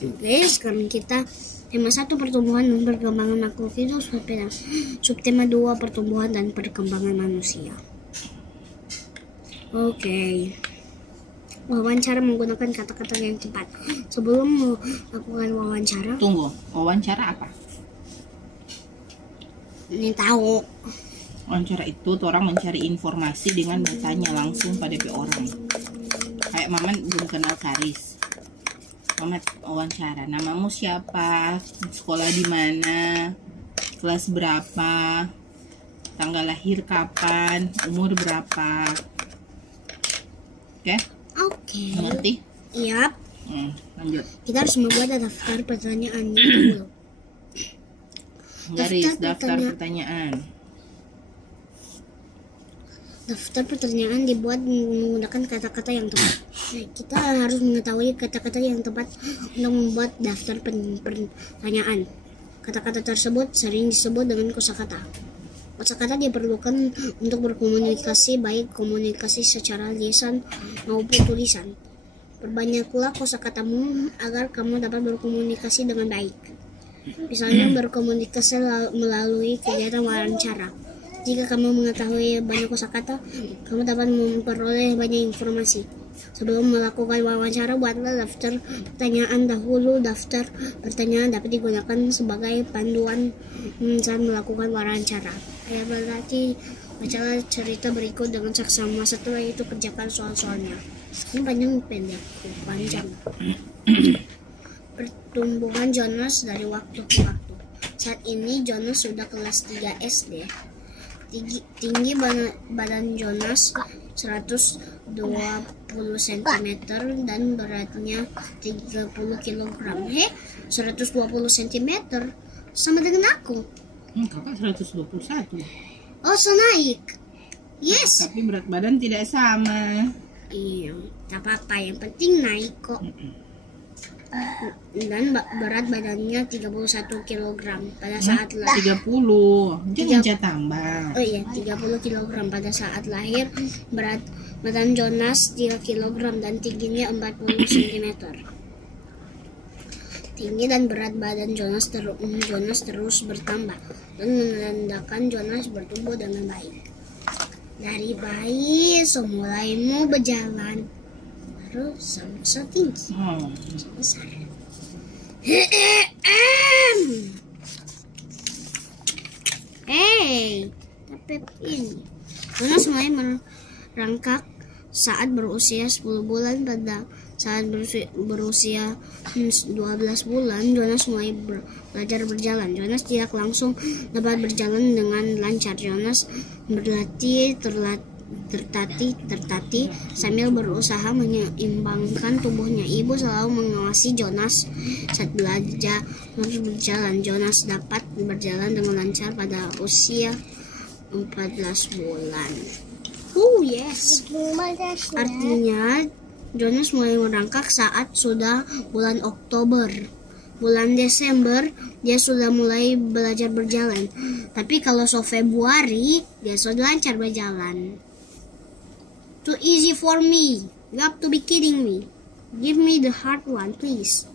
Oke, sekarang kita tema 1 pertumbuhan dan perkembangan makhluk hidup, subtema 2 pertumbuhan dan perkembangan manusia. Oke. Wawancara menggunakan kata-kata yang tepat. Sebelum melakukan wawancara, tunggu, wawancara apa? Ini tahu. Wawancara itu orang mencari informasi dengan bertanya langsung pada orang. Kayak Maman belum kenal Karis. Mamat wawancara, namamu siapa, sekolah di mana, kelas berapa, tanggal lahir kapan, umur berapa. Oke? Oke. Mengerti? Iya. Lanjut. Kita harus membuat daftar pertanyaannya dulu. Garis daftar pertanyaan. Daftar pertanyaan dibuat menggunakan kata-kata yang tepat. Kita harus mengetahui kata-kata yang tepat untuk membuat daftar pertanyaan. Kata-kata tersebut sering disebut dengan kosakata. Kosakata diperlukan untuk berkomunikasi, baik komunikasi secara lisan maupun tulisan. Perbanyaklah kosakatamu agar kamu dapat berkomunikasi dengan baik. Misalnya berkomunikasi melalui kegiatan wawancara. Jika kamu mengetahui banyak kosakata, kamu dapat memperoleh banyak informasi. Sebelum melakukan wawancara, buatlah daftar pertanyaan dahulu. Daftar pertanyaan dapat digunakan sebagai panduan saat melakukan wawancara. Ya, berarti bacalah cerita berikut dengan saksama. Setelah itu kerjakan soal-soalnya. Ini panjang. Pertumbuhan Jonas dari waktu ke waktu. Saat ini Jonas sudah kelas 3 SD. Tinggi badan Jonas 120 cm dan beratnya 30 kg. 120 cm sama dengan aku. Kakak 121. Oh, so naik. Yes. Tapi berat badan tidak sama. Iya, tak apa-apa, yang penting naik kok. Dan berat badannya 31 kg pada saat lahir. 30. Jangan tambah. Oh iya, 30 kg pada saat lahir. Berat badan Jonas 3 kg dan tingginya 40 cm. Tinggi dan berat badan Jonas terus bertambah dan menandakan Jonas bertumbuh dengan baik. Dari bayi semulaimu berjalan, baru sama tinggi, besar. Tapi ini Jonas mulai merangkak saat berusia 10 bulan. Pada saat berusia 12 bulan, Jonas mulai belajar berjalan. Jonas tidak langsung dapat berjalan dengan lancar. Jonas berlatih tertatih sambil berusaha menyeimbangkan tubuhnya. Ibu selalu mengawasi Jonas saat belajar berjalan. Jonas dapat berjalan dengan lancar pada usia 14 bulan. Oh yes. Artinya Jonas mulai merangkak saat sudah bulan Oktober. Bulan Desember dia sudah mulai belajar berjalan. Tapi kalau Februari dia sudah lancar berjalan. Too easy for me. You have to be kidding me. Give me the hard one, please.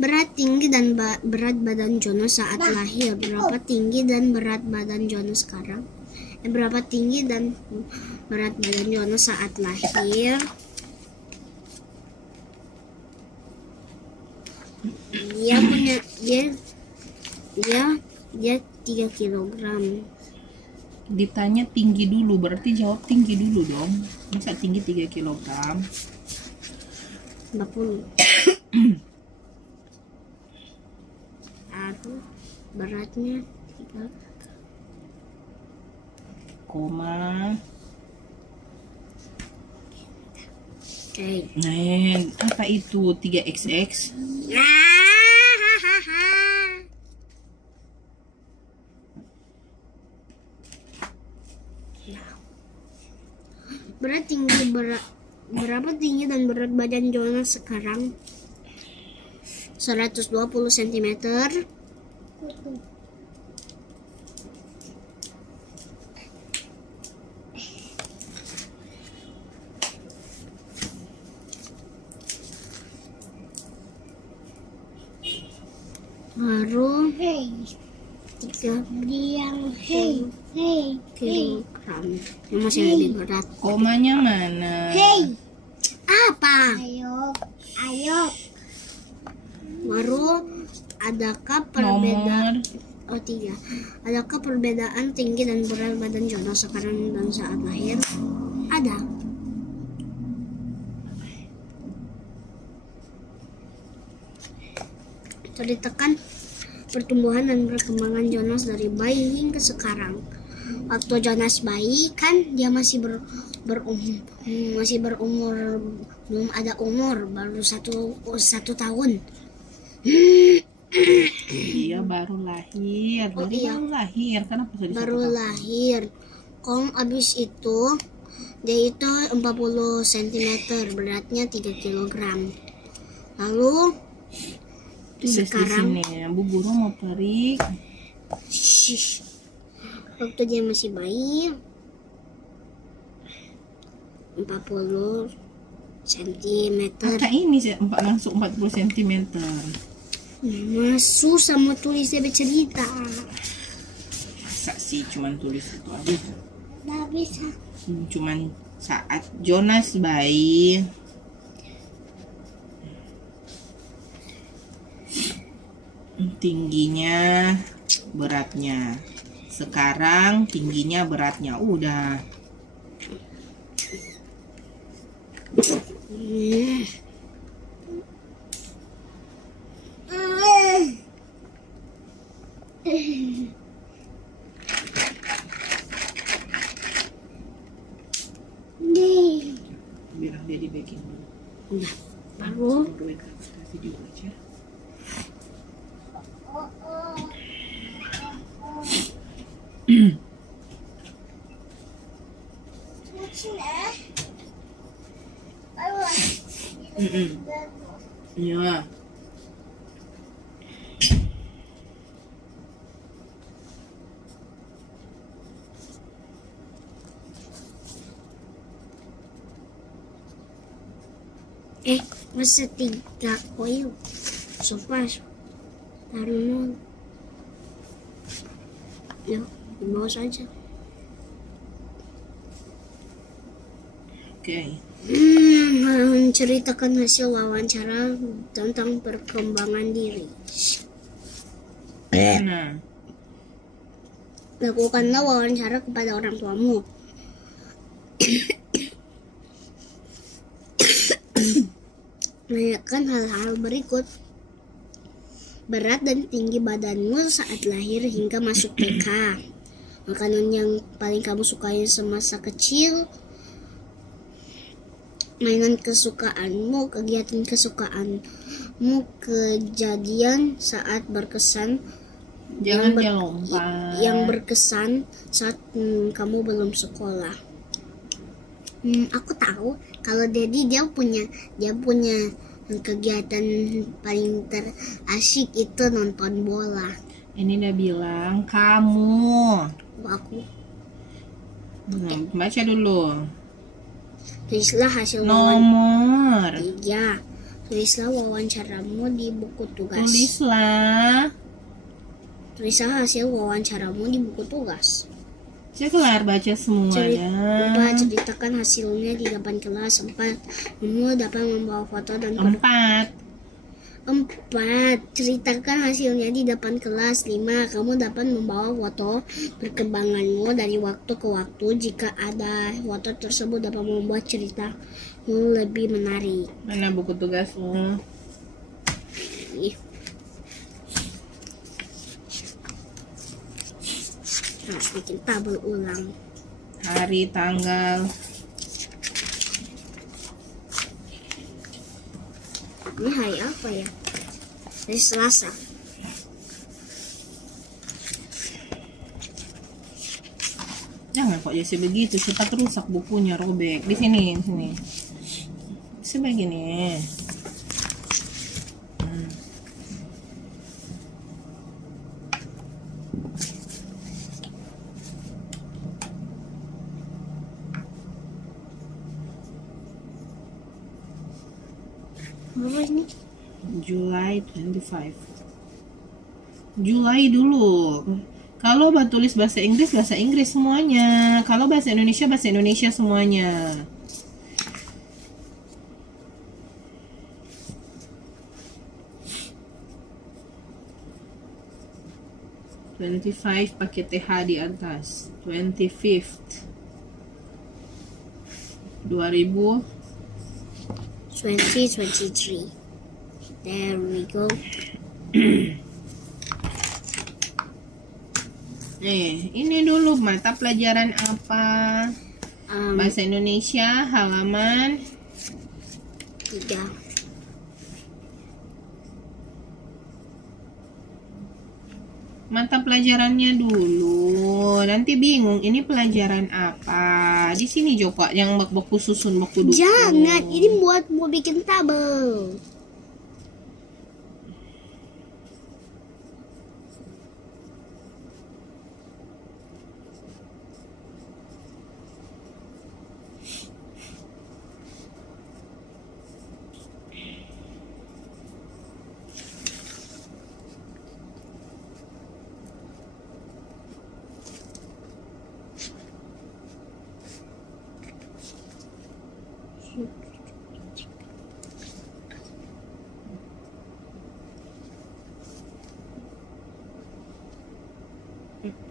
Berat, tinggi, dan berat badan Jonas saat lahir. Berapa tinggi dan berat badan Jonas sekarang? Berapa tinggi dan berat badan Jonas saat lahir? Dia 3 kilogram. Ditanya tinggi dulu, berarti jawab tinggi dulu dong. Masa tinggi 3 kilogram? 40. Aku beratnya 3 koma. Oke. Apa itu 3xx? Berapa tinggi dan berat badan Jonas sekarang? 120 cm. baru Hey, 3 diam. Hey, kilogram. Yang masih lebih berat. Komanya mana? hey. Apa? Ayo. Baru adakah perbedaan? Nomor. Oh, 3. Adakah perbedaan tinggi dan berat badan Jonas sekarang dan saat lahir? Ada. Ceritakan pertumbuhan dan perkembangan Jonas dari bayi hingga sekarang. Waktu Jonas bayi kan dia masih berumur belum ada umur, baru satu tahun. Dia baru lahir. Oh, iya. Baru lahir. Kenapa sudah Baru 1 tahun? lahir. Abis itu dia itu 40 cm, beratnya 3 kg. Lalu sekarang Di sini Bu Guru mau perik. Shh. Waktu dia masih bayi 40 cm. Kata ini sih langsung 40 cm. Masuk sama tulis dia bercerita. Masa sih cuman tulis itu aja? Nggak bisa. Cuman saat Jonas bayi. Tingginya, beratnya. Sekarang tingginya, beratnya. Udah. Bilang dia di baking dulu. Udah, baru Kasih juga aja. Iya. masa 3 koyo. Sopas. Taruh mo. Yuk, dibawa saja. Oke. Menceritakan hasil wawancara tentang perkembangan diri. Nah, Lakukanlah wawancara kepada orang tuamu. Menanyakan hal-hal berikut. Berat dan tinggi badanmu saat lahir hingga masuk TK. Makanan yang paling kamu sukai semasa kecil. Mainan kesukaanmu, kegiatan kesukaanmu, kejadian saat berkesan jangan dia lompat. yang berkesan saat kamu belum sekolah. Aku tahu kalau Daddy dia punya kegiatan paling terasik itu nonton bola. Ini udah bilang kamu. Aku Baca dulu. tulislah hasil Nomor. 3. Tulislah wawancaramu di buku tugas. Tulislah hasil wawancaramu di buku tugas. Saya kelar baca semua dah. Ceritakan hasilnya di depan kelas. 4. Kamu dapat membawa foto dan 4. 4. Ceritakan hasilnya di depan kelas. 5. Kamu dapat membawa foto perkembanganmu dari waktu ke waktu. Jika ada foto tersebut dapat membuat ceritamu lebih menarik. Mana buku tugasmu? Harus bikin tabel ulang. Hari, tanggal. Ini hari apa ya? Hari Selasa. Jangan kok jadi begitu, cepat rusak bukunya, robek. Di sini, sini. Sebegini. Apa ini? July 25. Julai dulu. Kalau tulis bahasa Inggris semuanya. Kalau bahasa Indonesia semuanya. "25" pakai TH di atas. 25th 2000 2023. There we go. Ini dulu mata pelajaran apa? Bahasa Indonesia halaman 3. Mata pelajarannya dulu. Nanti bingung ini pelajaran apa. Di sini coba yang baku susun baku duku. Jangan, ini buat mau bikin tabel.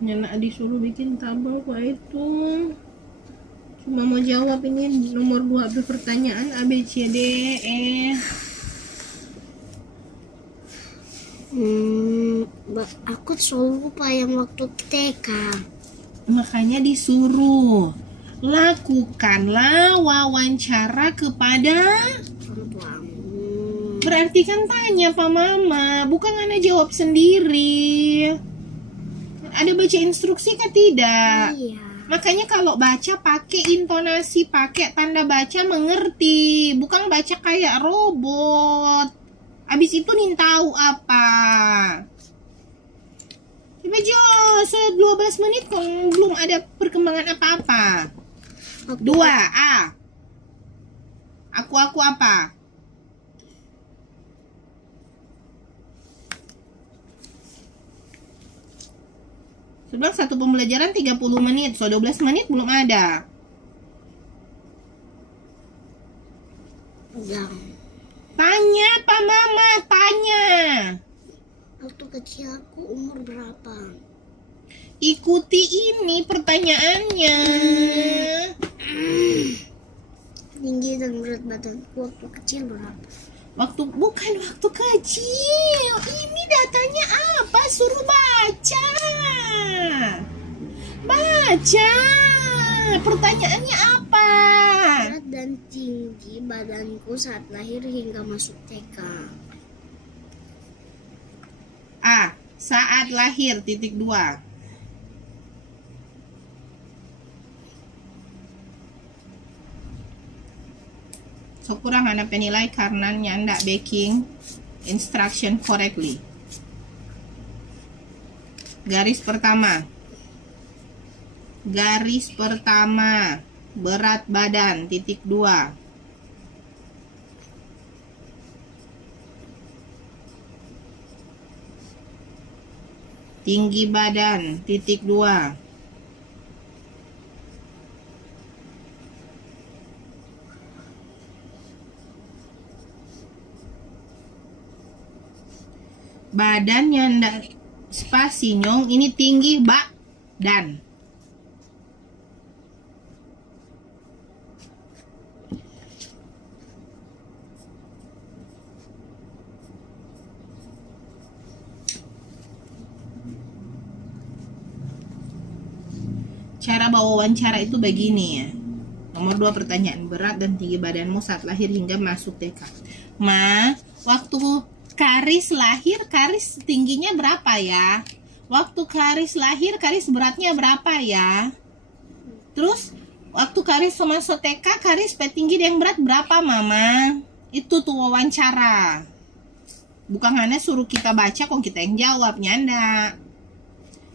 Nyana disuruh bikin tabel kok itu. Cuma mau jawab ini nomor 2 pertanyaan A B C D E. Aku selalu lupa yang waktu TK. Makanya disuruh lakukanlah wawancara kepada Orang tuamu. berarti kan tanya Pak Mama, bukan Ana jawab sendiri. Ada baca instruksi kan tidak? Iya. Makanya kalau baca pakai intonasi, pakai tanda baca mengerti, bukan baca kayak robot. Abis itu nih tahu apa? Coba Jo, 12 menit kok belum ada perkembangan apa-apa. 2 A. Aku apa? Sebelum satu pembelajaran 30 menit, so 12 menit belum ada. Enggak. Tanya Pak Mama, tanya. Waktu kecil aku umur berapa? Ikuti ini pertanyaannya. Tinggi dan berat badanku waktu kecil berapa? Bukan waktu kecil. Ini datanya apa? Suruh baca. Baca. Pertanyaannya apa? Berat dan tinggi badanku saat lahir hingga masuk TK. A. Saat lahir titik 2. So kurang anak penilai karena nyanda baking instruction correctly. Garis pertama. Berat badan titik 2. Tinggi badan titik 2. Badannya ndak spasi nyong, ini tinggi dan cara bawa wawancara itu begini ya. Nomor 2 pertanyaan, berat dan tinggi badanmu saat lahir hingga masuk TK. Ma, waktu Karis lahir, Karis tingginya berapa ya? Waktu Karis lahir, Karis beratnya berapa ya? Terus waktu Karis masuk TK, Karis tinggi dan berat berapa Mama? Itu tuh wawancara. Bukan hanya suruh kita baca kok kita yang jawab, nyanda.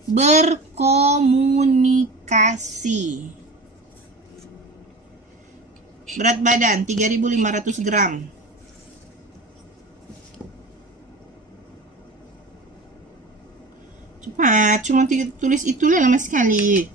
Berkomunikasi. Berat badan 3.500 gram. Cepat, cuma tulis itu lama sekali.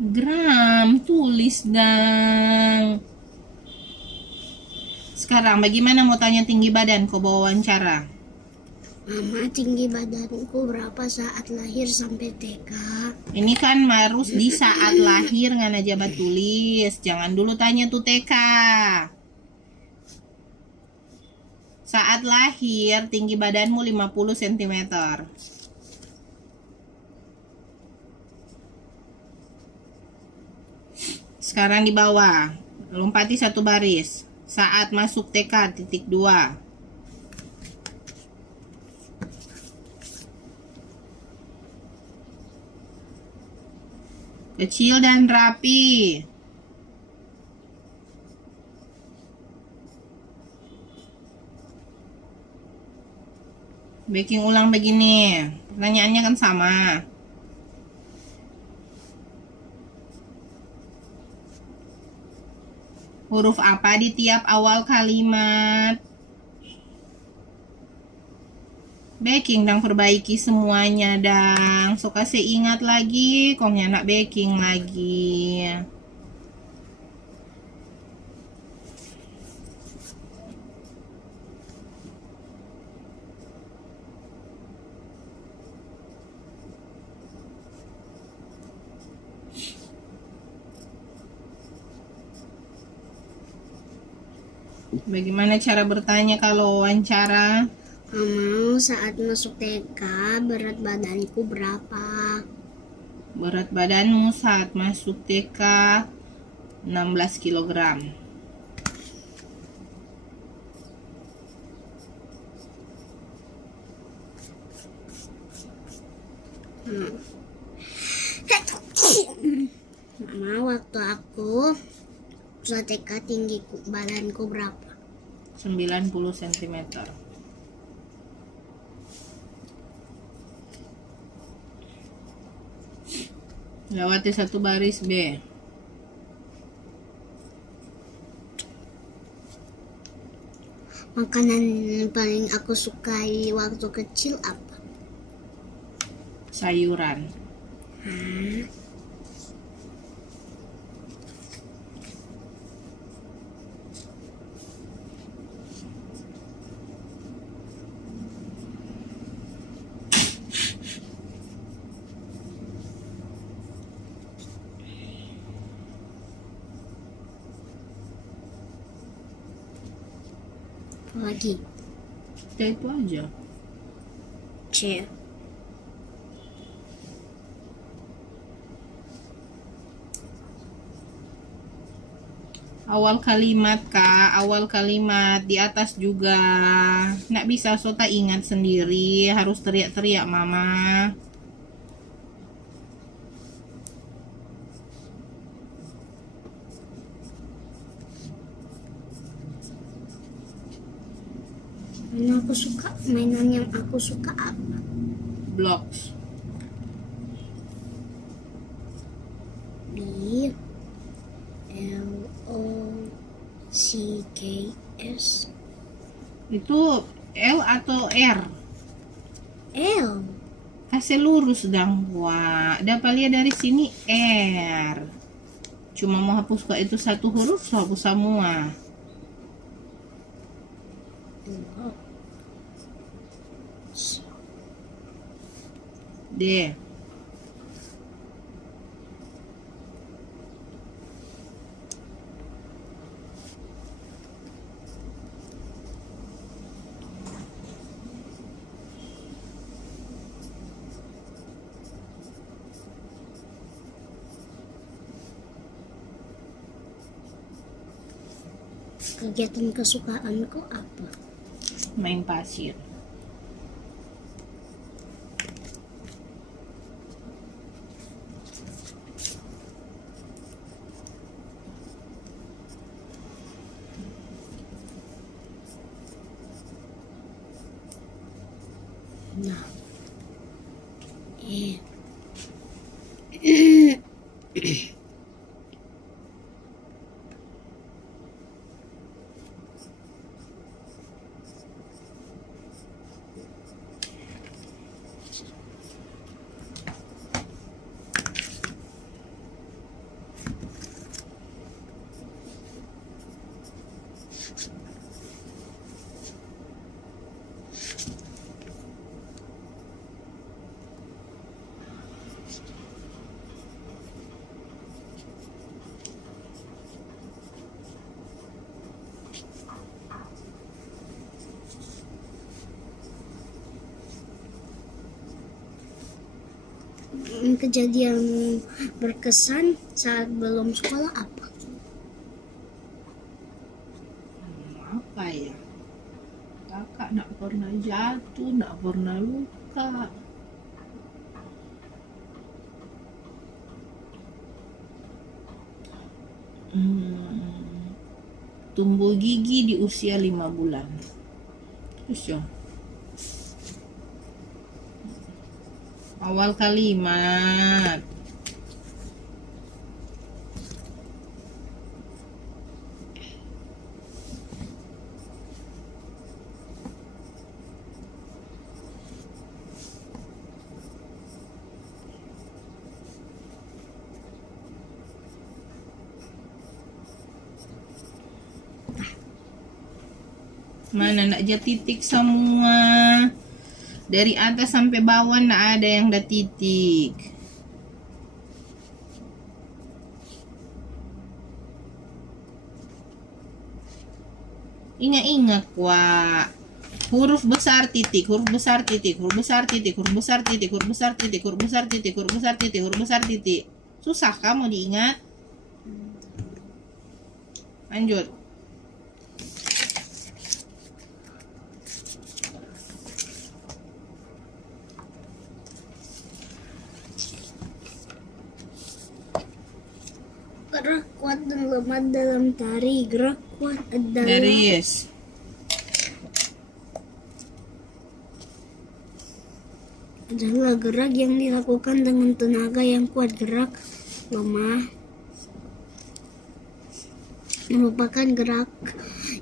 Gram, tulis dong. Sekarang bagaimana mau tanya tinggi badan kau bawa wawancara? Mama, tinggi badanku berapa saat lahir sampai TK? Ini kan harus di saat lahir ngana jabat tulis. Jangan dulu tanya tuh TK. Saat lahir tinggi badanmu 50 cm. Sekarang di bawah, lompati satu baris. Saat masuk TK, titik 2. Kecil dan rapi. Baking ulang begini. Pertanyaannya kan sama. Huruf apa di tiap awal kalimat? Baking dang perbaiki semuanya dang. So kasih ingat lagi, kongnya nak baking lagi. Bagaimana cara bertanya kalau wawancara? Mama, saat masuk TK berat badanku berapa? Berat badanmu saat masuk TK 16 kg. Mama, waktu aku TK tinggi badanku berapa? 90 cm. Lewati satu baris B. Makanan paling aku sukai waktu kecil apa? Sayuran. Lagi Ya itu aja. C. Awal kalimat kak, awal kalimat di atas juga. Nggak bisa Sota ingat sendiri, harus teriak-teriak mama. Mainan yang aku suka apa? Blocks. B L O C K S. Itu L atau R? L. Kasih lurus dong. Wah, dapat lihat dari sini R. Cuma mau hapus kok itu satu huruf, so hapus semua. D. Kegiatan kesukaanku apa? Main pasir. Nah. kejadian berkesan saat belum sekolah apa? Apa ya? Kakak nak pernah jatuh, nak pernah luka. Tumbuh gigi di usia 5 bulan. Terus ya. Awal kalimat. Mana nak aja titik semua. Dari atas sampai bawah nak ada yang dah titik. Ingat-ingat Wak. Huruf besar titik, huruf besar titik, huruf besar titik, huruf besar titik, huruf besar titik, huruf besar titik, huruf besar titik, huruf besar titik. Susah kamu diingat? Lanjut. Gerak kuat dan lemah dalam tari. Gerak kuat adalah Garis. gerak yang dilakukan dengan tenaga yang kuat. Gerak lemah merupakan gerak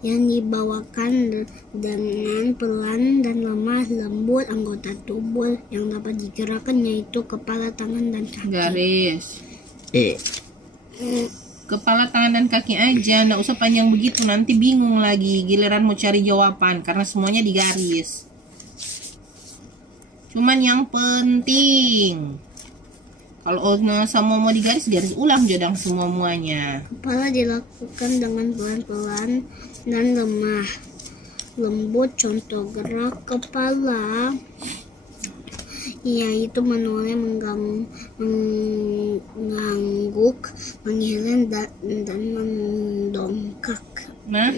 yang dibawakan dengan pelan dan lemah lembut. Anggota tubuh yang dapat digerakkan yaitu kepala, tangan, dan kaki. Garis. Kepala, tangan, dan kaki aja, nggak usah panjang begitu, nanti bingung lagi giliran mau cari jawaban karena semuanya digaris. Cuman yang penting kalau semua mau digaris, garis ulang jodang semua muanya. Kepala dilakukan dengan pelan-pelan dan lemah lembut. Contoh gerak kepala yaitu menoleh, mengangguk, menggeleng, dan mendongak. Nah,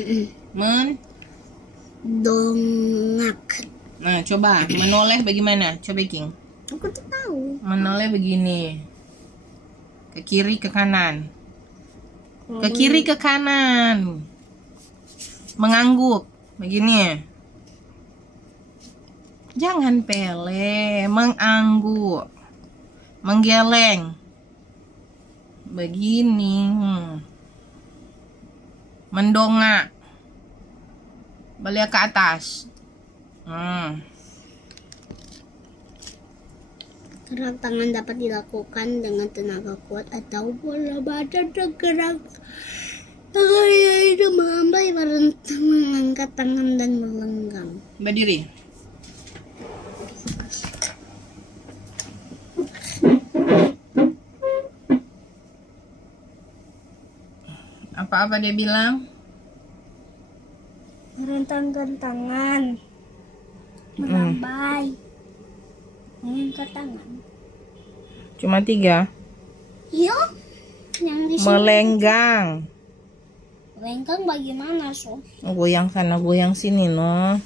Mendongak. nah coba menoleh bagaimana? Coba King. Aku tuh tahu. Menoleh begini, ke kiri ke kanan, ke kiri ke kanan. Mengangguk begini. Jangan pele, mengangguk, menggeleng begini, mendongak, balik ke atas. Gerak tangan dapat dilakukan dengan tenaga kuat atau bola badan tergerak. Tangan itu melambai, mengangkat tangan dan melenggang. Berdiri. Apa-apa dia bilang? Merentangkan tangan, melambai, mengangkat tangan. Cuma 3. Iya, yang di sini. Melenggang. Melenggang bagaimana, so? Goyang sana, goyang sini, no.